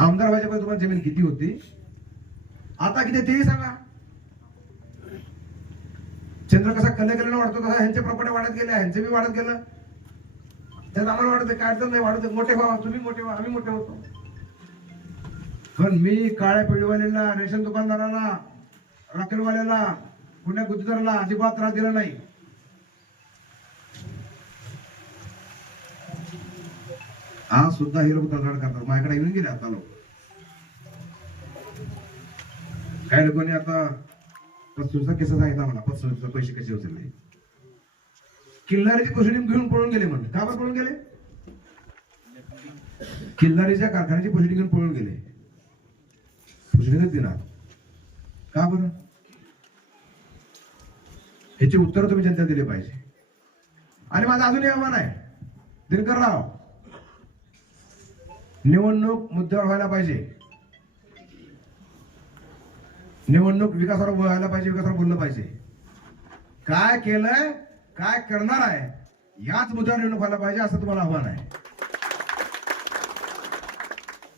आमदार व्हायच्या पहिले तुम्हाला जमीन किती होती? आता किती तेही सांगा. चंद्र कसा कल्ले वाढतो तसा ह्यांचे प्रॉपर्टी वाढत गेले ह्यांचे बी वाढत गेलं. त्यात आम्हाला वाटत काय अडचण नाही वाढत मोठे व्हा तुम्ही मोठे व्हा आम्ही मोठे होतो. पण मी काळ्या पिढीवाल्याला रेशन दुकानदाराला राखेलवाल्याला पुण्या गुजराला अजिबात त्रास दिला नाही. आज सुद्धा हे लोक तळतळ करतात. माझ्याकडे येऊन गेले आता लोक. काही लोकांनी आता पतसंस्थेचा किस्सा सांगितला मला पतसंस्थेचे पैसे कसे उचलले? किल्लारीची पोशिडी घेऊन पळून गेले म्हणले का बरं पळून गेले? किल्लारीच्या कारखान्याची पोशिडी घेऊन पळून गेले. पोशिडीच देणार का बरं? ह्याची उत्तर तुम्ही जनता दिले पाहिजे. आणि माझं अजूनही आव्हान आहे. दिनकर राव निवडणूक मुद्द्यावर व्हायला पाहिजे. निवडणूक विकासावर व्हायला पाहिजे विकासावर बोललं पाहिजे. काय केलंय काय करणार आहे याच मुद्द्यावर निवडणूक व्हायला पाहिजे असं तुम्हाला आव्हान आहे.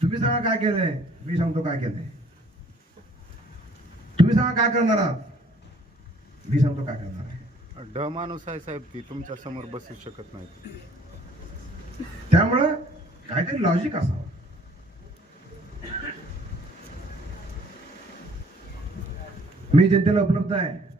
तुम्ही सांगा काय केलंय मी सांगतो काय केलंय. तुम्ही सांगा काय करणार आहात मी सांगतो काय करणार आहे. ड माणूस आहे साहेब ती तुमच्यासमोर बसू शकत नाही त्यामुळं काहीतरी लॉजिक असावं. मी जनतेला उपलब्ध आहे.